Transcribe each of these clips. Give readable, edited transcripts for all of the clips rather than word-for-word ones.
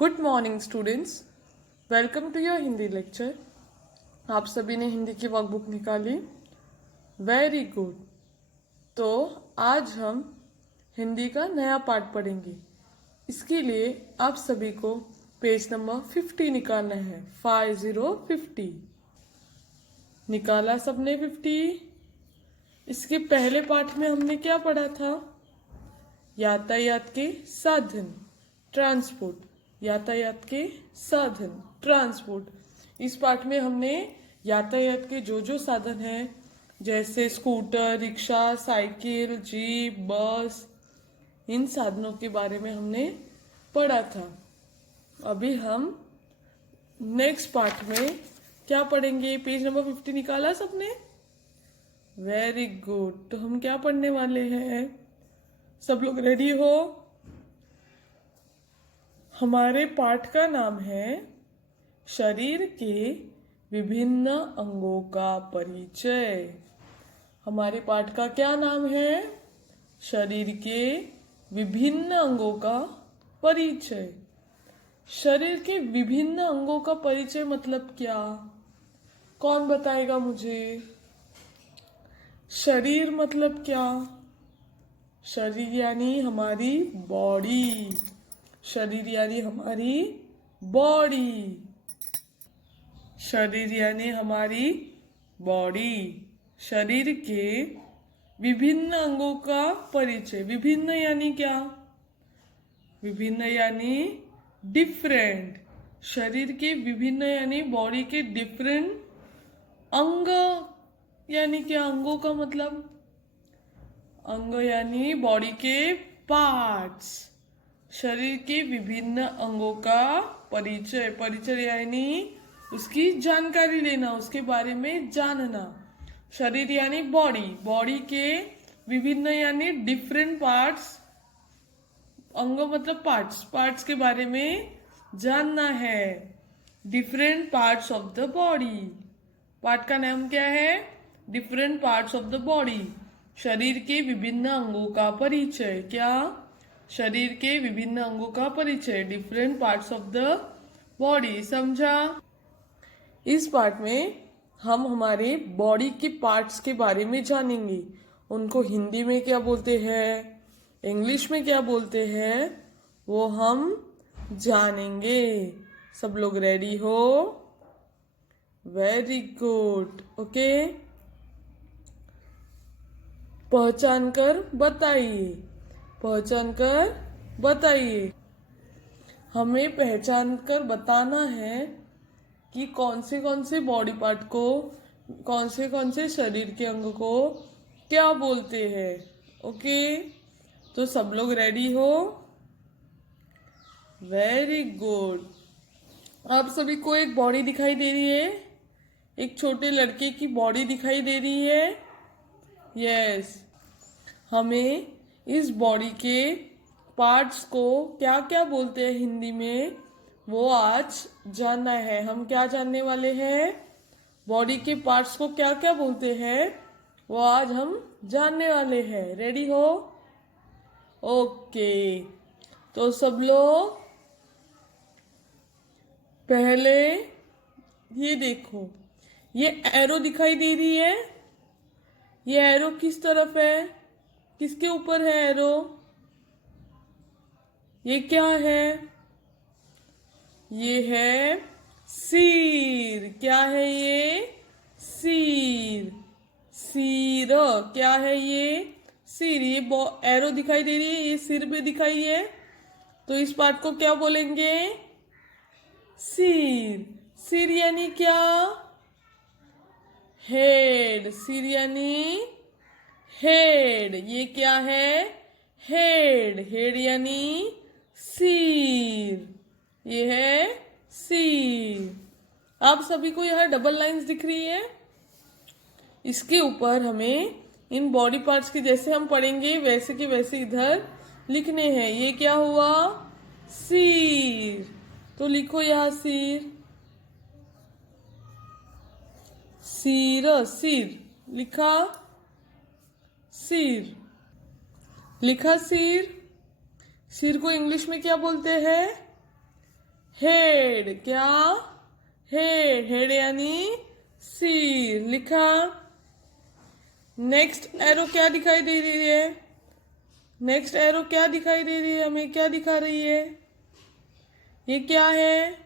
Good morning students, welcome to your Hindi lecture. आप सभी ने हिंदी की वर्कबुक निकाली, वेरी गुड। तो आज हम हिंदी का नया पार्ट पढ़ेंगे। इसके लिए आप सभी को पेज नंबर 50 निकालना है। 50 निकाला सबने 50। इसके पहले पार्ट में हमने क्या पढ़ा था? यातायात के साधन, ट्रांसपोर्ट। यातायात के साधन, ट्रांसपोर्ट। इस पाठ में हमने यातायात के जो साधन हैं, जैसे स्कूटर, रिक्शा, साइकिल, जीप, बस, इन साधनों के बारे में हमने पढ़ा था। अभी हम नेक्स्ट पार्ट में क्या पढ़ेंगे? पेज नंबर 50 निकाला सबने? Very good. तो हम क्या पढ़ने वाले हैं? सब लोग रेडी हो? हमारे पाठ का नाम है शरीर के विभिन्न अंगों का परिचय। हमारे पाठ का क्या नाम है? शरीर के विभिन्न अंगों का परिचय। शरीर के विभिन्न अंगों का परिचय मतलब क्या? कौन बताएगा मुझे? शरीर मतलब क्या? शरीर यानी हमारी बॉडी। शरीर यानी हमारी बॉडी। शरीर यानी हमारी बॉडी। शरीर के विभिन्न अंगों का परिचय। विभिन्न यानी क्या? विभिन्न यानी डिफरेंट। शरीर के विभिन्न यानी बॉडी के डिफरेंट अंग यानी क्या? अंगों का मतलब अंग यानी बॉडी के पार्ट्स। शरीर के विभिन्न अंगों का परिचय। परिचय यानी उसकी जानकारी लेना, उसके बारे में जानना। शरीर यानी बॉडी। बॉडी के विभिन्न यानी डिफरेंट पार्ट्स। अंग मतलब पार्ट्स। पार्ट्स के बारे में जानना है। Different parts of the body. Part का नाम क्या है? Different parts of the body. शरीर के विभिन्न अंगों का परिचय। क्या? शरीर के विभिन्न अंगों का परिचय। Different parts of the body. समझा? इस पार्ट में हम हमारे बॉडी के पार्ट्स के बारे में जानेंगे। उनको हिंदी में क्या बोलते हैं, इंग्लिश में क्या बोलते हैं, वो हम जानेंगे। सब लोग रेडी हो? Very good. ओके, पहचान कर बताइए। पहचान कर बताइए। हमें पहचान कर बताना है कि कौन से बॉडी पार्ट को, कौन से शरीर के अंग को क्या बोलते हैं। ओके, तो सब लोग रेडी हो? Very good. आप सभी को एक बॉडी दिखाई दे रही है? एक छोटे लड़के की बॉडी दिखाई दे रही है? यस। हमें इस बॉडी के पार्ट्स को क्या क्या बोलते हैं हिंदी में, वो आज जानना है। हम क्या जानने वाले हैं? बॉडी के पार्ट्स को क्या क्या बोलते हैं, वो आज हम जानने वाले हैं। रेडी हो? ओके, तो सब लोग पहले ये देखो, ये एरो दिखाई दे रही है। ये एरो किस तरफ है? किसके ऊपर है एरो? ये क्या है? ये है सिर। क्या है ये? सिर। सिर क्या है ये? सिर। ये एरो दिखाई दे रही है, ये सिर पे दिखाई है, तो इस पार्ट को क्या बोलेंगे? सिर। सिर यानी क्या? हेड। सिर यानी हेड। ये क्या है? हेड। हेड यानी सिर। ये है सिर। आप सभी को यह डबल लाइंस दिख रही है? इसके ऊपर हमें इन बॉडी पार्ट्स के जैसे हम पढ़ेंगे वैसे के वैसे इधर लिखने हैं। ये क्या हुआ? सिर। तो लिखो यहां सिर। सिर। सिर लिखा। सिर लिखा। सिर। सिर को इंग्लिश में क्या बोलते हैं? हेड, क्या? हेड, हेड यानी सिर, लिखा। नेक्स्ट एरो क्या दिखाई दे रही है? नेक्स्ट एरो क्या दिखाई दे रही है हमें? क्या दिखा रही है? ये क्या है?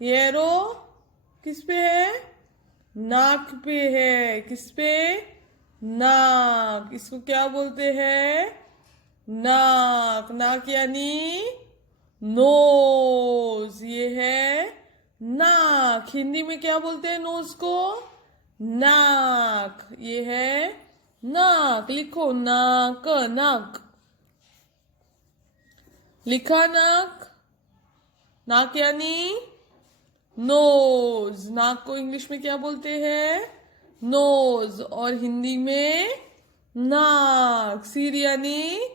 ये एरो किस पे है? नाक पे है। किस पे? नाक। इसको क्या बोलते हैं? नाक। नाक यानी नोज। ये है नाक। हिंदी में क्या बोलते हैं नोज को? नाक। ये है नाक। लिखो नाक, नाक। लिखा नाक। नाक यानी नोज। नाक को इंग्लिश में क्या बोलते हैं? नोज। और हिंदी में नाक। सिर यानी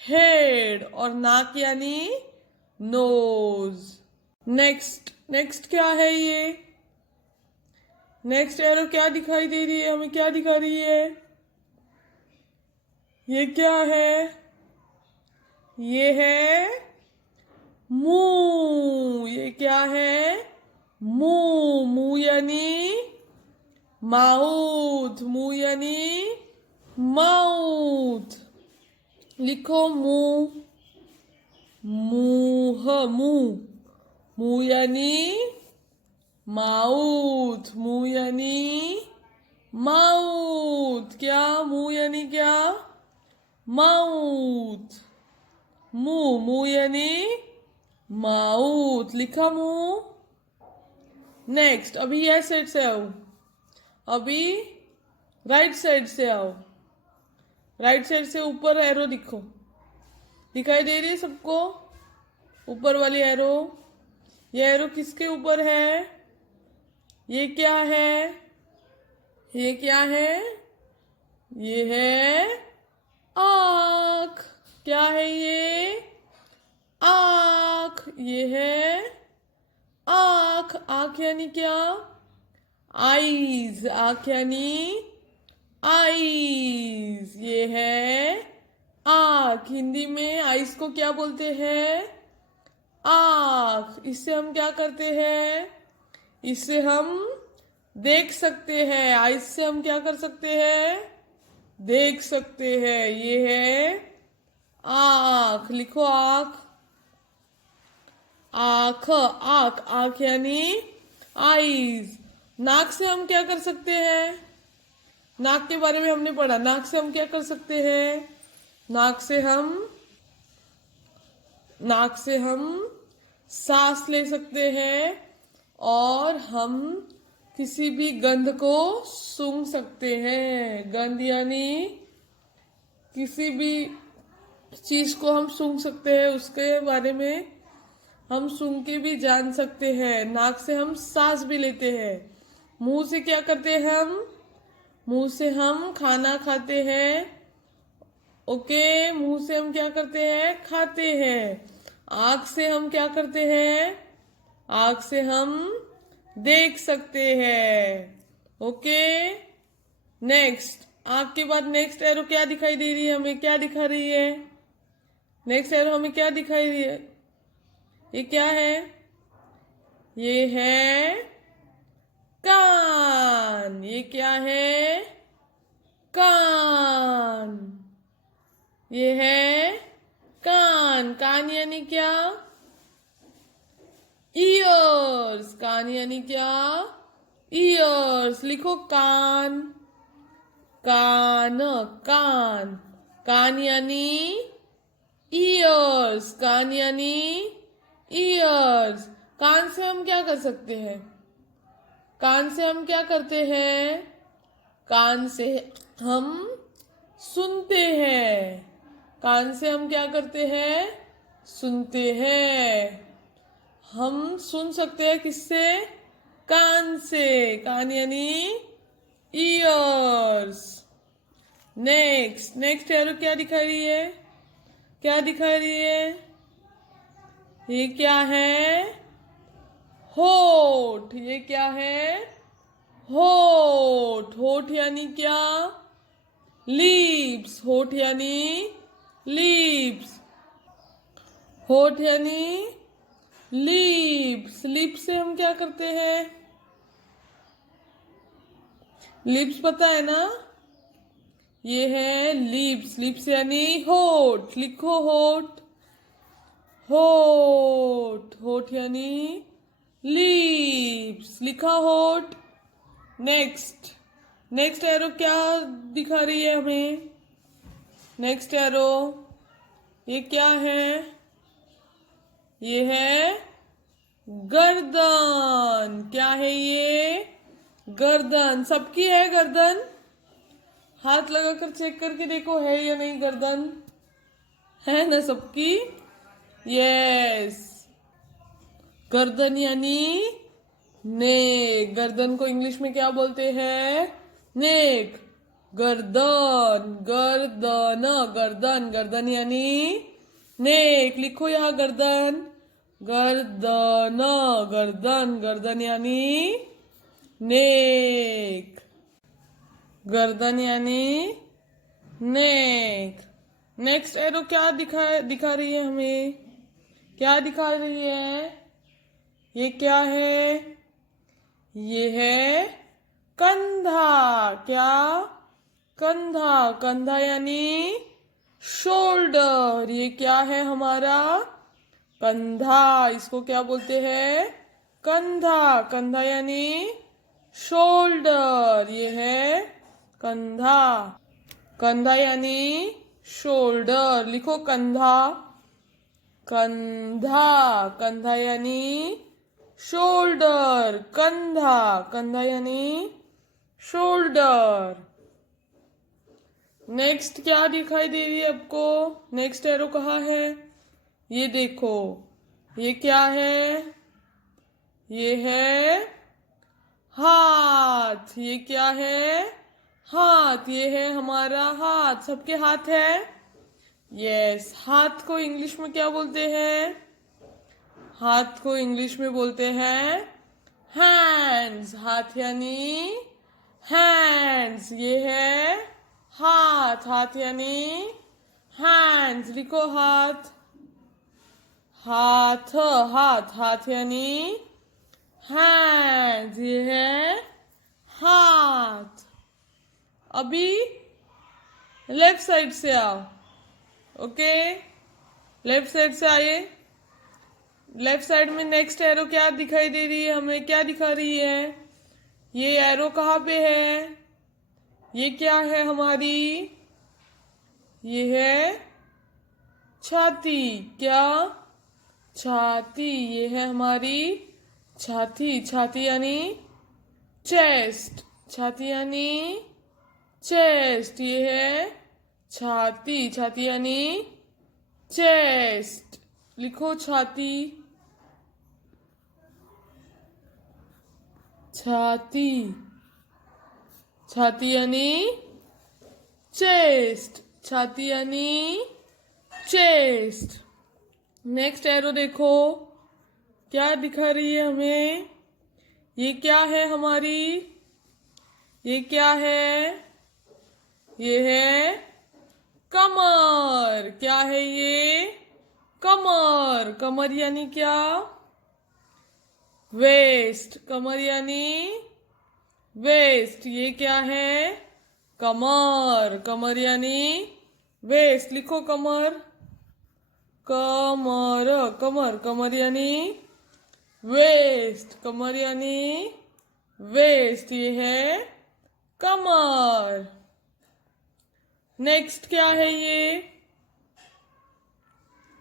हेड और नाक यानी नोज। नेक्स्ट, नेक्स्ट क्या है ये? नेक्स्ट एरो क्या दिखाई दे रही है हमें? क्या दिखा रही है? ये क्या है? ये है मुंह। ये क्या है? मुंह। मुंह यानी माउथ। मुंह यानी माउथ। लिखो मुंह, मुंह, मुंह। मुंह यानी माउथ। मुंह यानी माउथ। क्या? मुंह यानी क्या? माउथ। मुंह, मुंह यानी माउथ। लिखा मुंह। नेक्स्ट, अभी यह साइड से आओ। अभी राइट साइड से आओ। राइट साइड से ऊपर एरो दिखो, दिखाई दे रही है सबको? ऊपर वाली एरो। ये एरो किसके ऊपर है? ये क्या है? ये क्या है? ये है आँख। क्या है ये? आँख। ये है आँख। आँख यानी क्या? आईज। आँख यानी आईज। ये है आँख। हिंदी में आईज को क्या बोलते हैं? आँख। इससे हम क्या करते हैं? इससे हम देख सकते हैं। आईज से हम क्या कर सकते हैं? देख सकते हैं। ये है आँख। लिखो आँख। आँख, आँख। आँख यानी आईज। नाक से हम क्या कर सकते हैं? नाक के बारे में हमने पढ़ा। नाक से हम क्या कर सकते हैं? नाक से हम सांस ले सकते हैं और हम किसी भी गंध को सूंघ सकते हैं। गंध यानी किसी भी चीज को हम सूंघ सकते हैं, उसके बारे में हम सूंघ के भी जान सकते हैं। नाक से हम सांस भी लेते हैं। मुंह से क्या करते हैं हम? मुंह से हम खाना खाते हैं। ओके, मुंह से हम क्या करते हैं? खाते हैं। आँख से हम क्या करते हैं? आँख से हम देख सकते हैं। Okay, next. आँख के बाद नेक्स्ट एरो क्या दिखाई दे रही है हमें? क्या दिखा रही है? नेक्स्ट एरो हमें क्या दिखाई रही है? ये क्या है? ये है कान। ये क्या है? कान। ये है कान। कान यानी क्या? ईयर्स। कान यानी क्या? ईयर्स। लिखो कान, कान, कान। कान यानी ईयर्स। कान यानी ईयर्स। कान से हम क्या कर सकते हैं? कान से हम क्या करते हैं? कान से हम सुनते हैं। कान से हम क्या करते हैं? सुनते हैं। हम सुन सकते हैं किससे? कान से। कान यानी ईयर्स। नेक्स्ट, नेक्स्ट एरो क्या दिखा रही है? क्या दिखा रही है? ये क्या है? होठ। ये क्या है? होठ। होठ यानी क्या? लीप्स। होठ यानी लीप्स। होठ यानी लिप्स, लिप्स से हम क्या करते हैं? लिप्स पता है ना? ये है लिप्स, लिप्स यानी होठ, लिखो होठ, होठ, होठ यानी लिप्स, लिखा होठ। नेक्स्ट, नेक्स्ट एरो क्या दिखा रही है हमें? नेक्स्ट एरो ये क्या है? ये है गर्दन। क्या है ये? गर्दन। सबकी है गर्दन? हाथ लगाकर चेक करके देखो है या नहीं गर्दन, है ना सबकी? यस। गर्दन यानी नेक। गर्दन को इंग्लिश में क्या बोलते हैं? नेक। गर्दन, गर्दन, गर्दन, गर्दन यानी नेक। लिखो यहाँ गर्दन, गर्दन, गर्दन, गर्दन यानी नेक, गर्दन यानी नेक। नेक्स्ट एरो क्या दिखा रही है हमें? क्या दिखा रही है? ये क्या है? ये है कंधा। क्या? कंधा, कंधा यानी शोल्डर। ये क्या है हमारा? कंधा। इसको क्या बोलते हैं? कंधा। कंधा यानी शोल्डर। ये है कंधा, कंधा यानी शोल्डर। लिखो कंधा, कंधा, कंधा यानी शोल्डर। कंधा, कंधा यानी शोल्डर। नेक्स्ट क्या दिखाई दे रही है आपको? नेक्स्ट एरो कहाँ है? ये देखो, ये क्या है? ये है हाथ। ये क्या है? हाथ। ये है हमारा हाथ। सबके हाथ है? यस। हाथ को इंग्लिश में क्या बोलते हैं? हाथ को इंग्लिश में बोलते हैं हैंड्स। हाथ यानी हैंड्स। ये है हाथ, हाथ यानी हैंड्स। लिखो हाथ, हाथ, हाथ, हाथ यानी हैंड्स। ये है हाथ। अभी लेफ्ट साइड से आओ। ओके, लेफ्ट साइड से आइए। लेफ्ट साइड में नेक्स्ट एरो क्या दिखाई दे रही है हमें? क्या दिखा रही है? ये एरो कहाँ पे है? ये क्या है हमारी? ये है छाती। क्या? छाती। ये है हमारी छाती। छाती यानी चेस्ट। छाती यानी चेस्ट। ये है छाती। छाती यानी चेस्ट। लिखो छाती, छाती, छाती यानी चेस्ट। छाती यानी चेस्ट। नेक्स्ट एरो देखो, क्या दिखा रही है हमें? ये क्या है हमारी? ये क्या है? ये है कमर। क्या है ये? कमर। कमर यानी क्या? वेस्ट। कमर यानी वेस्ट। ये क्या है? कमर। कमर यानी वेस्ट। लिखो कमर, कमर, कमर, कमर यानी वेस्ट। कमर यानी वेस्ट। ये है कमर। नेक्स्ट क्या है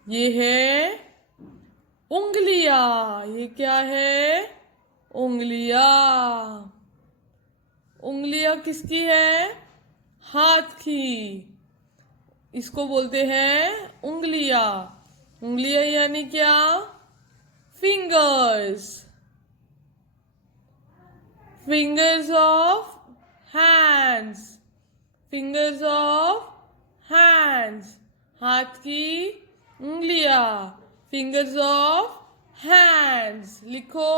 ये है उंगलियां। ये क्या है? उंगलियां। उंगलियां किसकी है? हाथ की। इसको बोलते हैं उंगलियां। उंगलियां यानी क्या? Fingers. Fingers of hands. Fingers of hands. हाथ की उंगलियां। Fingers of hands. लिखो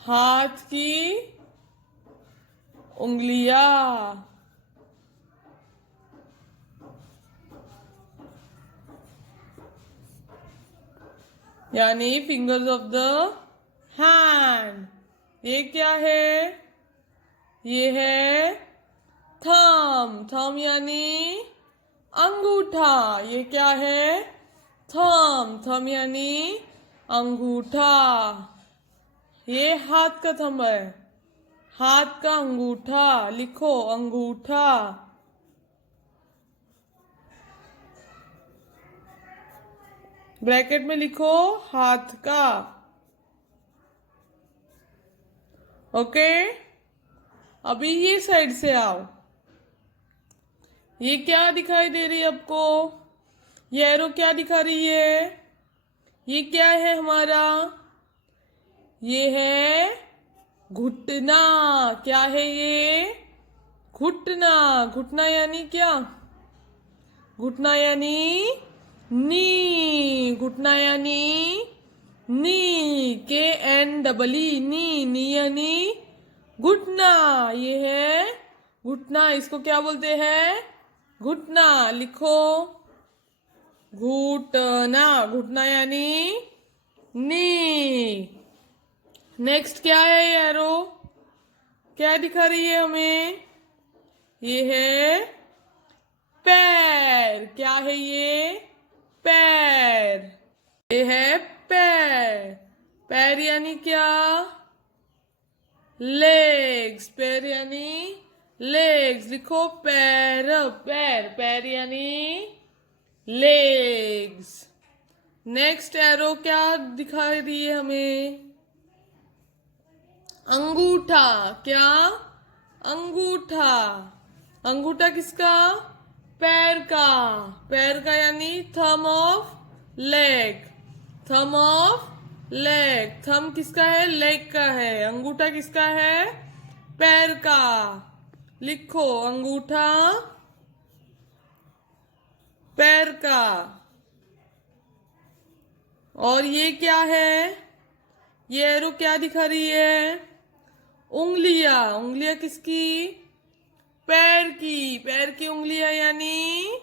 हाथ की उंगलियां। यानी फिंगर्स ऑफ द हैंड। ये क्या है? ये है थंब। थंब यानी अंगूठा। ये क्या है? थंब। थंब यानी अंगूठा। ये हाथ का थंब है, हाथ का अंगूठा। लिखो अंगूठा। ब्रैकेट में लिखो हाथ का। ओके, अभी ये साइड से आओ। ये क्या दिखाई दे रही है आपको? ये एरो क्या दिखा रही है? ये क्या है हमारा? ये है घुटना। क्या है ये? घुटना। घुटना यानी क्या? घुटना यानी नी। घुटना यानी नी। KNEE नी यानी घुटना। ये है घुटना। इसको क्या बोलते हैं? घुटना। लिखो घुटना। घुटना यानी नी। नेक्स्ट क्या है ये एरो? क्या दिखा रही है हमें? ये है पैर। क्या है ये? पैर। ये है पैर। पैर यानी क्या? लेग्स। पैर यानी लेग्स। लिखो पैर। पैर। पैर यानी लेग्स। नेक्स्ट एरो क्या दिखाई दी है हमें? अंगूठा। क्या? अंगूठा। अंगूठा किसका? पैर का। पैर का यानी thumb of leg. Thumb of leg. Thumb किसका है? लेग का है। अंगूठा किसका है? पैर का। लिखो अंगूठा पैर का। और ये क्या है? ये एरो क्या दिखा रही है? उंगलियां। उंगलियां किसकी? पैर की। पैर की उंगलियां यानी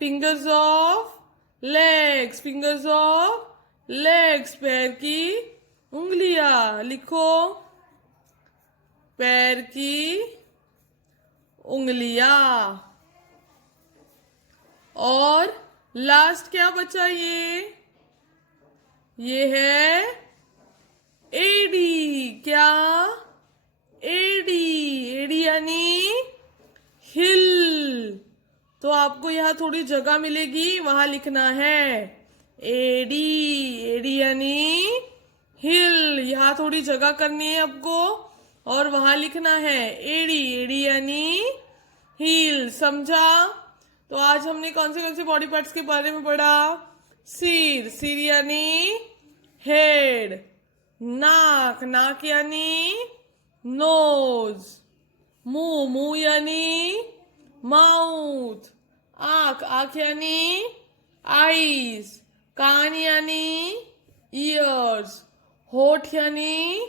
fingers of legs. Fingers of legs. पैर की उंगलियां। लिखो पैर की उंगलियां। और लास्ट क्या बचा? ये है एडी। क्या? एडी। एडी यानी हिल। तो आपको यहाँ थोड़ी जगह मिलेगी, वहां लिखना है एडी। एडी यानी हिल। यहाँ थोड़ी जगह करनी है आपको और वहां लिखना है एडी। एडी यानी हील। समझा? तो आज हमने कौन से बॉडी पार्ट्स के बारे में पढ़ा? सिर। सिर यानी हेड। नाक। नाक यानी नोज। मुंह। मुंह यानी माउथ। आंख। आंख यानी आईज। कान यानी ईयर्स। होठ यानी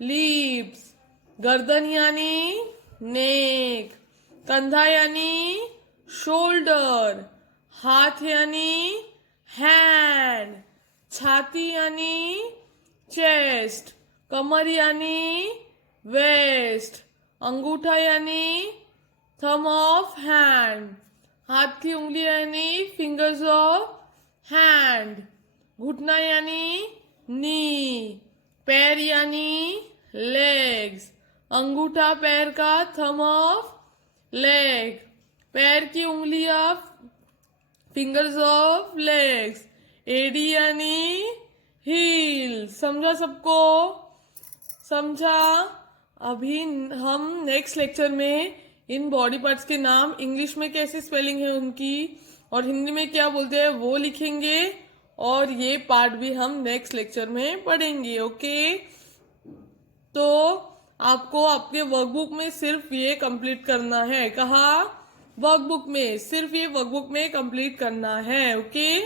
लिप्स। गर्दन यानी नेक। कंधा यानी शोल्डर। हाथ यानी हैंड। छाती यानी चेस्ट। कमर यानी वेस्ट। अंगूठा यानी थंब ऑफ हैंड। हाथ की उंगली यानी फिंगर्स ऑफ हैंड। घुटना यानी नी। पैर यानी लेग्स। अंगूठा पैर का थंब ऑफ लेग। पैर की उंगलियां फिंगर्स ऑफ लेग्स। एडी यानी हील। समझा सबको? समझा? अभी हम नेक्स्ट लेक्चर में इन बॉडी पार्ट्स के नाम इंग्लिश में कैसे स्पेलिंग है उनकी और हिंदी में क्या बोलते हैं वो लिखेंगे और ये पार्ट भी हम नेक्स्ट लेक्चर में पढ़ेंगे। ओके, तो आपको आपके वर्कबुक में सिर्फ ये कंप्लीट करना है। कहा? वर्कबुक में। सिर्फ ये वर्कबुक में कंप्लीट करना है। ओके।